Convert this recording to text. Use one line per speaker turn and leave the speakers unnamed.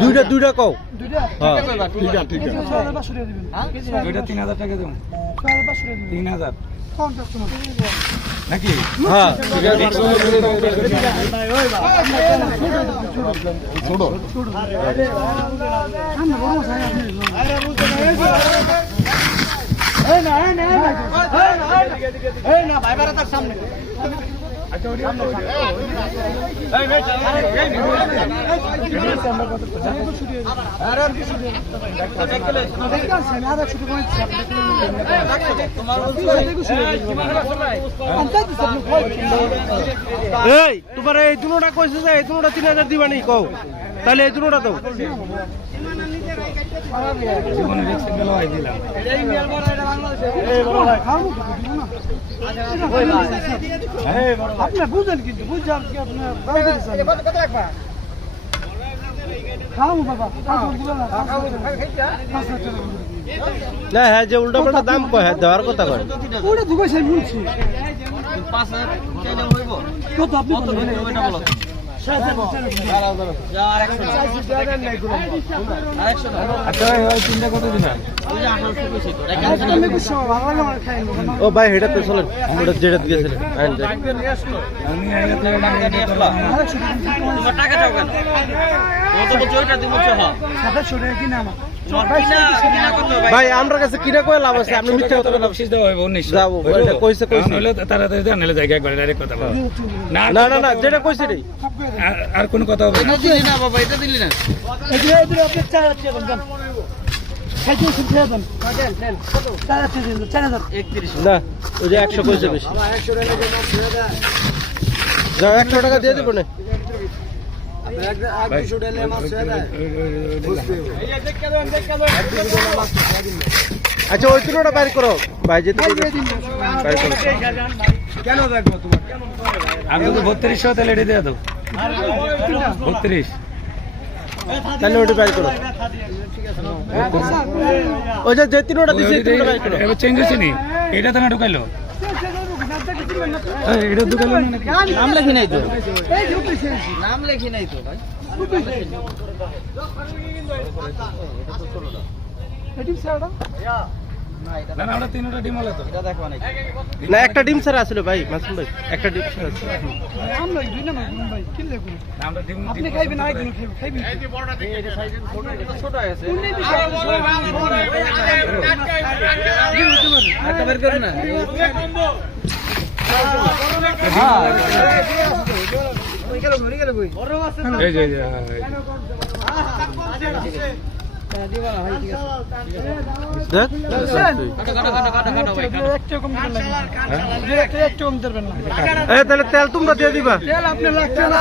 দুইটা দুইটা কও
দুইটা
হ্যাঁ
তিন হাজার টাকা দেবো তিন হাজার নাকি
হ্যাঁ
না তার সামনে
তোমার এই দুটোটা কইছে এই দুটোটা তিন হাজার দিবা নি কও। তাহলে এই দুটোটা দাও।
জীবনে রিক্সে গেল দিলাম।
আপনি বুঝেন কিন্তু আপনার না
হ্যাঁ যে উল্টা পাল্টা দাম কয় হ্যাঁ দেওয়ার কথা কয়।
ওটা দুটো সেই বলছি কত আপনি
ও ভাই হেটা তো চলেন। ওটা যেটা দিয়েছিলেন।
টাকা কেন? ওইটা দিব
সাতাশশো টাকা কিনা আমার।
ভাই
আমার কাছে কিনা কয় লাভ আছে আপনি মিথ্যা কথা
বকশিস দেওয়া হবে উনিশশো
যাব, এটা কইছে, কইছে।
হলে তাড়াতাড়ি দেন নাহলে জায়গা একবারে ডাইরেক্ট কথা বলো না
না না না যেটা কইছে রে
আর- কোনো কথা হবে না
দিলি না বাবা এটা দিলি না।
আপনি চার খাইতে দেন চার দিন
না ওই যে কইছে বেশি। যাও একশো টাকা দিয়ে দিব না
ভাই, ওই- ওই- ওই- ওই- ওই-
আচ্ছা ওই তিনটা বাইর করো। ভাই যেতে বাইর করো
আমি তো বত্রিশশো তাহলে এটা দিয়ে দাও। বত্রিশ।
তাহলে ওটা বাইর করো। ওই যে যে তিনটা দিছে তিনটা বাইর করো।
এবার চেঞ্জ হয়েছে নি? এটা তো না ঢুকাইলো? এটা
নাম লেখি নাই তো নাম লেখি নাই ভাই
না
একটা ডিম ছাড়া আছিল ভাই মাসুম ভাই একটা ডিম
খাইবেন খাইবেন
ছোট আছে
তেল তোমরা দিয়ে দিবা।
তেল আপনি লাগছে না।